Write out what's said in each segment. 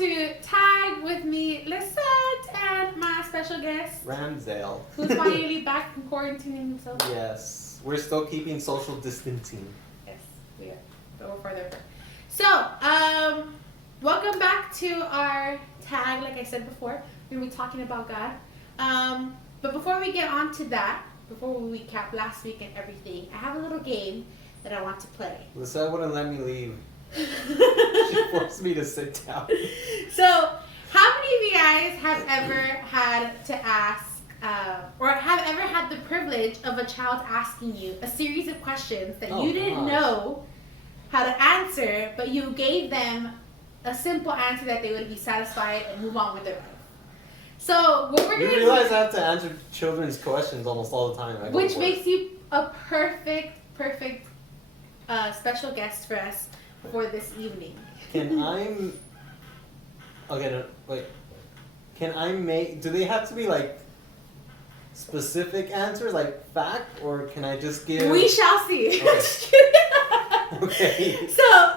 to Tag with me, Lisette, and my special guest, Ramsdale. who's finally back from quarantining himself. Yes, we're still keeping social distancing. Yes, we are. But we're further. So, welcome back to our Tag. Like I said before, we're going to be talking about God. But before we get on to that, before we recap last week and everything, I have a little game that I want to play. Lisette wouldn't let me leave. She forced me to sit down. So, how many of you guys have ever had to ask, or have ever had the privilege of a child asking you a series of questions that you didn't know how to answer, but you gave them a simple answer that they would be satisfied and move on with their life? So, what we're going to do... You realize I have to answer children's questions almost all the time. Which makes you a perfect special guest for us for this evening. Can I make... Do they have to be, like, specific answers, like fact, or can I just give... We shall see. Okay. So,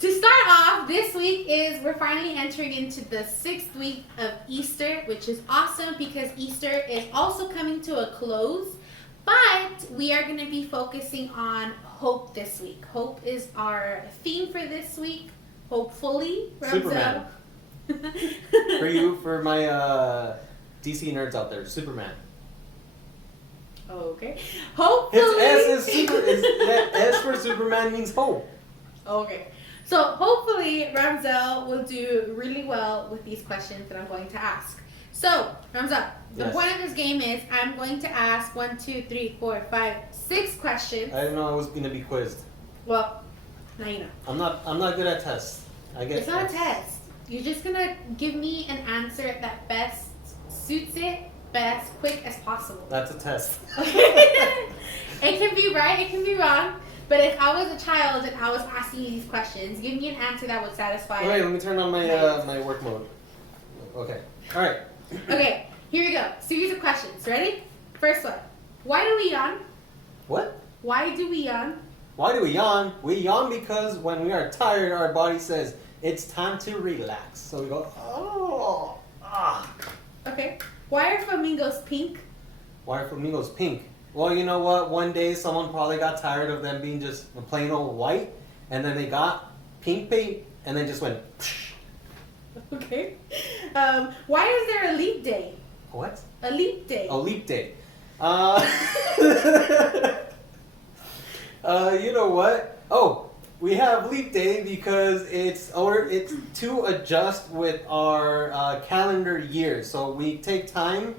to start off, this week we're finally entering into the 6th week of Easter, which is awesome because Easter is also coming to a close. But we are going to be focusing on hope this week. Hope is our theme for this week. Hopefully. Superman. For my DC nerds out there, Superman. Okay. Hopefully. S for Superman means hope. Okay. So hopefully Ramsel will do really well with these questions that I'm going to ask. So, Ramsel, the point of this game is I'm going to ask 1, 2, 3, 4, 5, 6 questions. I didn't know I was going to be quizzed. Well, now you know. I'm not good at tests. It's not a test. You're just going to give me an answer that best suits it, but as quick as possible. That's a test. It can be right, it can be wrong. But if I was a child and I was asking you these questions, give me an answer that would satisfy. Wait, let me turn on my my work mode. Okay. All right. Okay, here we go. Series of questions. Ready? First one. Why do we yawn? What? Why do we yawn? Why do we yawn? We yawn because when we are tired, our body says it's time to relax. So we go, oh, ah. Okay. Why are flamingos pink? Why are flamingos pink? Well, you know what? One day someone probably got tired of them being just plain old white, and then they got pink paint, and then just went. Okay. Why is there a leap day? What? A leap day. A leap day. You know what? Oh, we have leap day because it's to adjust with our calendar year. So we take time.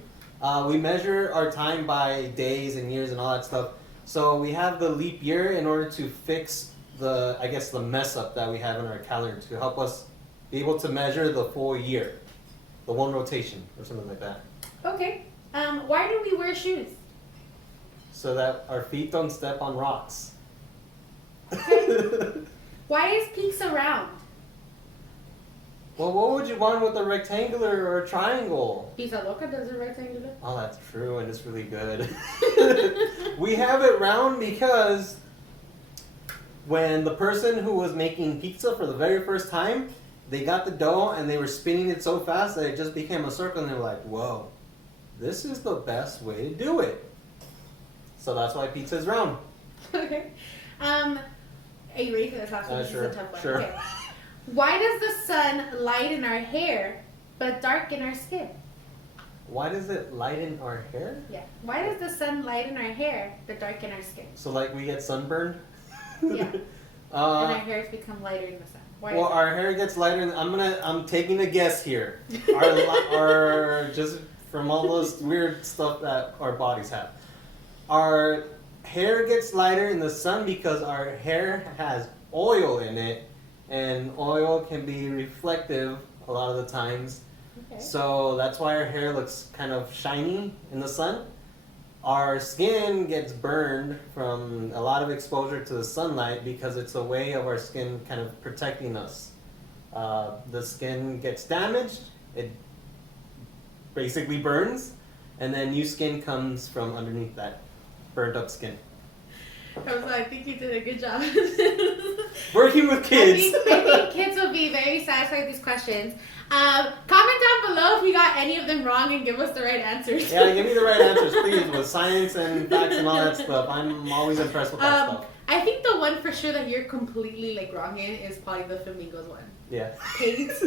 We measure our time by days and years and all that stuff. So we have the leap year in order to fix the mess up that we have in our calendar to help us be able to measure the full year, the one rotation or something like that. Okay. Why do we wear shoes? So that our feet don't step on rocks. Okay. Why is pizza round? Well, what would you want with a rectangular or a triangle? Pizza loca does a rectangular. Oh, that's true, and it's really good. We have it round because when the person who was making pizza for the very first time, they got the dough and they were spinning it so fast that it just became a circle, and they were like, whoa, this is the best way to do it. So that's why pizza is round. Okay. Are you ready for this last one? Sure, this is a tough one. sure. Okay. Why does the sun lighten our hair but darken our skin? Why does it lighten our hair? Yeah. Why does the sun lighten our hair but darken our skin? So like we get sunburned? Yeah. And our hairs become lighter in the sun. Why well, our hair gets lighter. I'm taking a guess here. Our just from all those weird stuff that our bodies have. Our hair gets lighter in the sun because our hair has oil in it, and oil can be reflective a lot of the times. Okay. So that's why our hair looks kind of shiny in the sun. Our skin gets burned from a lot of exposure to the sunlight because it's a way of our skin kind of protecting us. The skin gets damaged, it basically burns, and then new skin comes from underneath that burned up skin. I think you did a good job. Working with kids. I think kids will be very stay satisfied with these questions. Comment down below if you got any of them wrong and give us the right answers. Yeah, give me the right answers, please, with science and facts and all that stuff. I'm always impressed with that stuff. I think the one for sure that you're completely like wrong in is probably the flamingos one. Yeah. Pigs.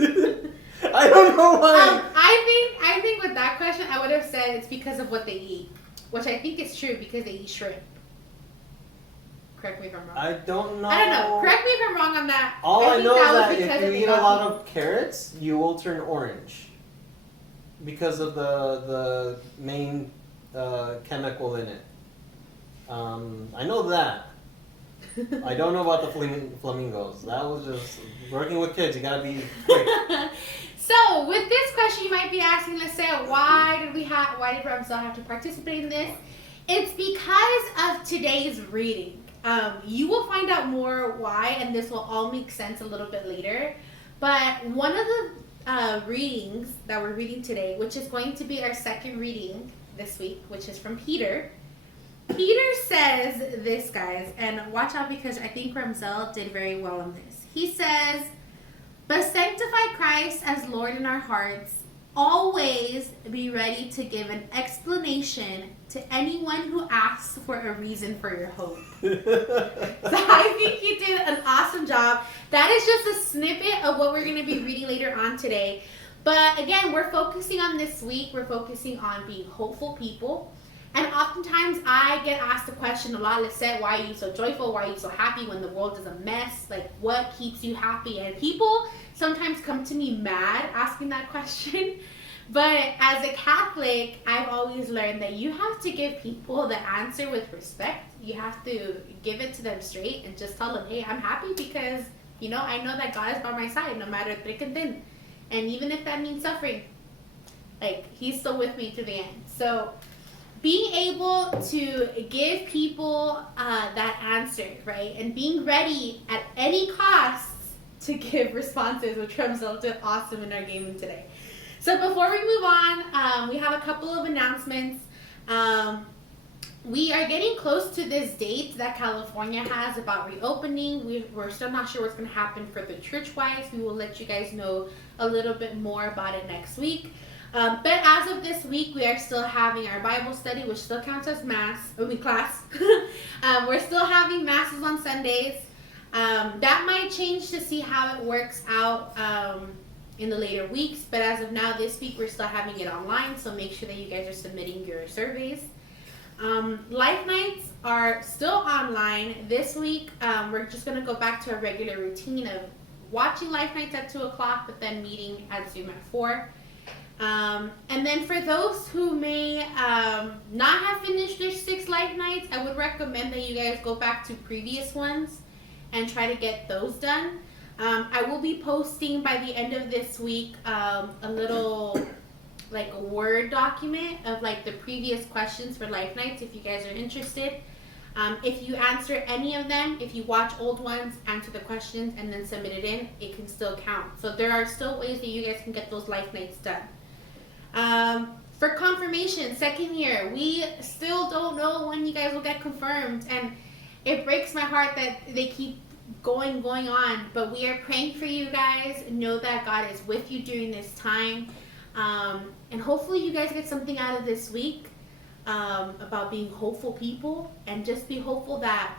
I don't know why. I think with that question I would have said it's because of what they eat, which I think is true because they eat shrimp. Correct me if I'm wrong. I don't know. I don't know. Correct me if I'm wrong on that. All I know is that if you eat a lot of of carrots, you will turn orange because of the main chemical in it. I know that. I don't know about the flamingos. That was just working with kids. You gotta be quick. So with this question, you might be asking, let's say, why did Ramsel have to participate in this? It's because of today's reading. You will find out more why, and this will all make sense a little bit later. But one of the readings that we're reading today, which is going to be our second reading this week, which is from Peter. Peter says this, guys, and watch out because I think Ramsel did very well on this. He says, but sanctify Christ as Lord in our hearts. Always be ready to give an explanation to anyone who asks for a reason for your hope. So I think you did an awesome job. That is just a snippet of what we're going to be reading later on today. But again, we're focusing on this week. We're focusing on being hopeful people. And oftentimes I get asked the question a lot, Lisette, why are you so joyful? Why are you so happy when the world is a mess? Like, what keeps you happy? And people sometimes come to me mad asking that question. But as a Catholic, I've always learned that you have to give people the answer with respect. You have to give it to them straight and just tell them, hey, I'm happy because, you know, I know that God is by my side no matter thick and thin. And even if that means suffering, like, he's still with me to the end. So being able to give people that answer, right? And being ready at any cost to give responses, which Ramsel did awesome in our gaming today. So before we move on, we have a couple of announcements. We are getting close to this date that California has about reopening. We're still not sure what's going to happen for the church-wise. We will let you guys know a little bit more about it next week. But as of this week, we are still having our Bible study, which still counts as class. We're still having masses on Sundays. That might change to see how it works out in the later weeks. But as of now, this week, we're still having it online. So make sure that you guys are submitting your surveys. Life nights are still online. This week, we're just going to go back to our regular routine of watching life nights at 2 o'clock, but then meeting at Zoom at 4. And then for those who may not have finished their 6 life nights, I would recommend that you guys go back to previous ones and try to get those done. I will be posting by the end of this week a little like a Word document of like the previous questions for life nights if you guys are interested. If you answer any of them, if you watch old ones, answer the questions, and then submit it in, it can still count. So there are still ways that you guys can get those life nights done. For confirmation, second year, we still don't know when you guys will get confirmed. And it breaks my heart that they keep going on. But we are praying for you guys. Know that God is with you during this time. And hopefully you guys get something out of this week about being hopeful people. And just be hopeful that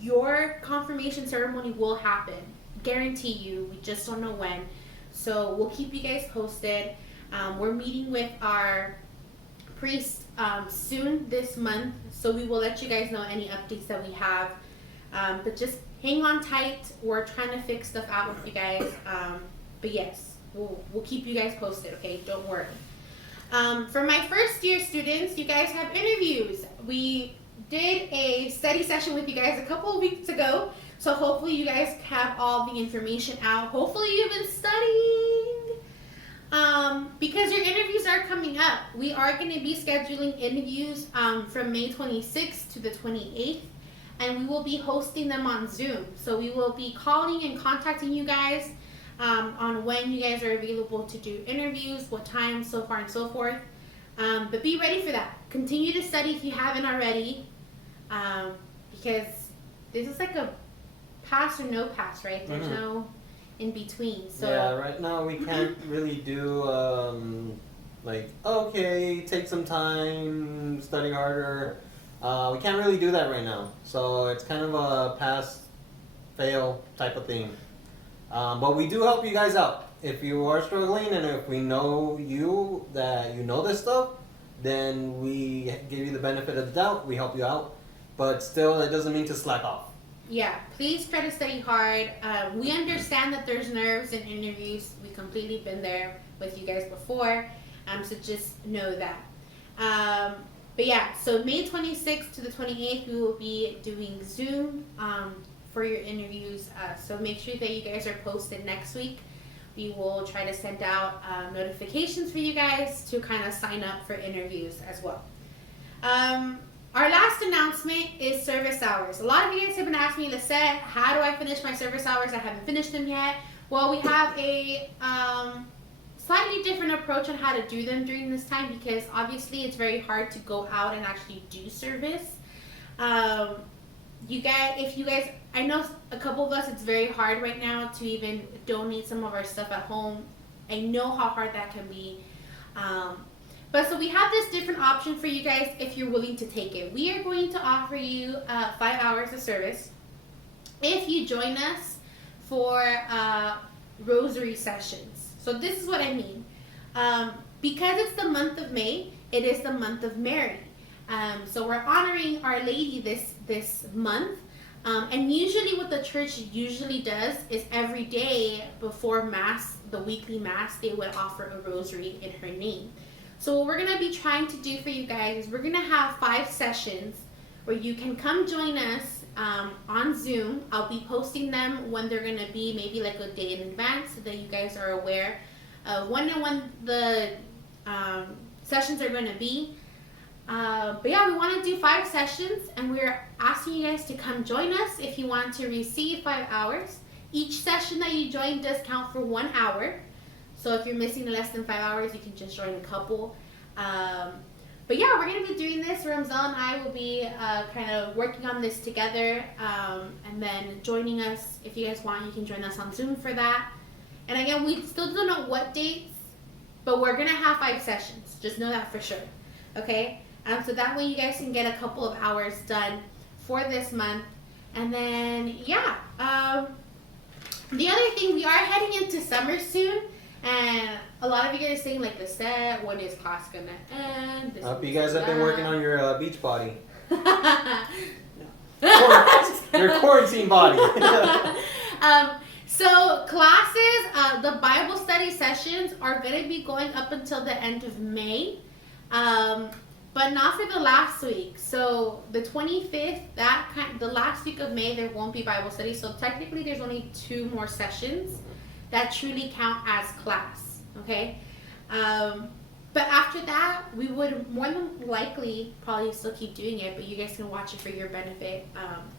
your confirmation ceremony will happen. Guarantee you. We just don't know when. So we'll keep you guys posted. We're meeting with our priest soon this month, so we will let you guys know any updates that we have. But just hang on tight. We're trying to fix stuff out with you guys. But yes, we'll keep you guys posted, okay? Don't worry. For my first year students, you guys have interviews. We did a study session with you guys a couple of weeks ago, so hopefully you guys have all the information out. Hopefully you've been studying. Because your interviews are coming up. We are going to be scheduling interviews from May 26th to the 28th, and we will be hosting them on Zoom. So we will be calling and contacting you guys on when you guys are available to do interviews, what time, so far and so forth. But be ready for that. Continue to study if you haven't already, because this is like a pass or no pass, right? There's no... in between. So yeah, right now we can't really do like, okay, take some time, study harder. We can't really do that right now. So it's kind of a pass fail type of thing. But we do help you guys out. If you are struggling and if we know you that you know this stuff, then we give you the benefit of the doubt. We help you out. But still, that doesn't mean to slack off. yeah, please try to study hard. We understand that there's nerves in interviews. We've completely been there with you guys before. So just know that. But yeah, so May 26th to the 28th, we will be doing Zoom for your interviews. So make sure that you guys are posted next week. We will try to send out notifications for you guys to kind of sign up for interviews as well. Our last announcement is service hours. A lot of you guys have been asking me, Lisette, how do I finish my service hours? I haven't finished them yet. Well, we have a slightly different approach on how to do them during this time because obviously it's very hard to go out and actually do service. If you guys, I know a couple of us, it's very hard right now to even donate some of our stuff at home. I know how hard that can be. But so we have this different option for you guys if you're willing to take it. We are going to offer you 5 hours of service if you join us for rosary sessions. So this is what I mean. Because it's the month of May, it is the month of Mary. So we're honoring Our Lady this month. And usually what the church usually does is every day before Mass, the weekly Mass, they would offer a rosary in her name. So what we're going to be trying to do for you guys is we're going to have 5 sessions where you can come join us on Zoom. I'll be posting them when they're going to be, maybe like a day in advance, so that you guys are aware of when the sessions are going to be. But yeah, we want to do 5 sessions, and we're asking you guys to come join us if you want to receive 5 hours. Each session that you join does count for 1 hour. So if you're missing less than 5 hours, you can just join a couple. But yeah, we're going to be doing this. Ramzal and I will be kind of working on this together, and then joining us. If you guys want, you can join us on Zoom for that. And again, we still don't know what dates, but we're going to have 5 sessions. Just know that for sure. Okay? So that way you guys can get a couple of hours done for this month. And then, yeah. The other thing, we are heading into summer soon. And a lot of you guys are saying, like, Lisette, when is class going to end? I hope you guys have been working on your beach body. Your quarantine body. So classes, the Bible study sessions are going to be going up until the end of May. But not for the last week. So the 25th, the last week of May, there won't be Bible study. So technically, there's only 2 more sessions that truly count as class. Okay. But after that, we would more than likely probably still keep doing it. But you guys can watch it for your benefit,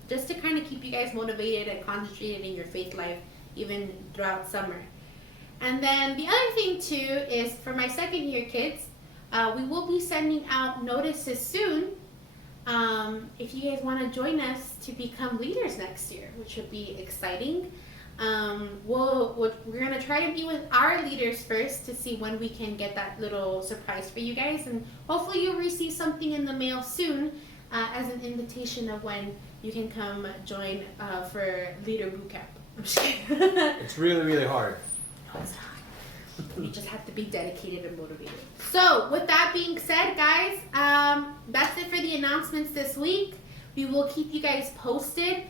just to kind of keep you guys motivated and concentrated in your faith life, even throughout summer. And then the other thing too is for my 2nd year kids. We will be sending out notices soon if you guys want to join us to become leaders next year, which would be exciting. We're going to try to be with our leaders first to see when we can get that little surprise for you guys. And hopefully you'll receive something in the mail soon as an invitation of when you can come join for leader boot camp. I'm just kidding. It's really, really hard. No, it's not. You just have to be dedicated and motivated. So, with that being said, guys, that's it for the announcements this week. We will keep you guys posted.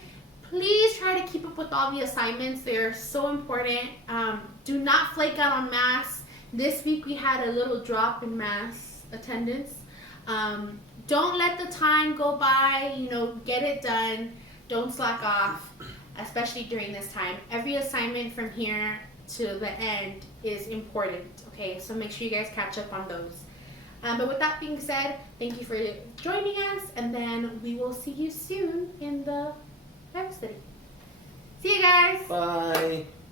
Please try to keep up with all the assignments. They're so important. Do not flake out on Mass. This week we had a little drop in Mass attendance. Don't let the time go by. Get it done. Don't slack off, especially during this time. Every assignment from here to the end is important, okay? So make sure you guys catch up on those. But with that being said, thank you for joining us, and then we will see you soon in the Bible study. See you guys! Bye!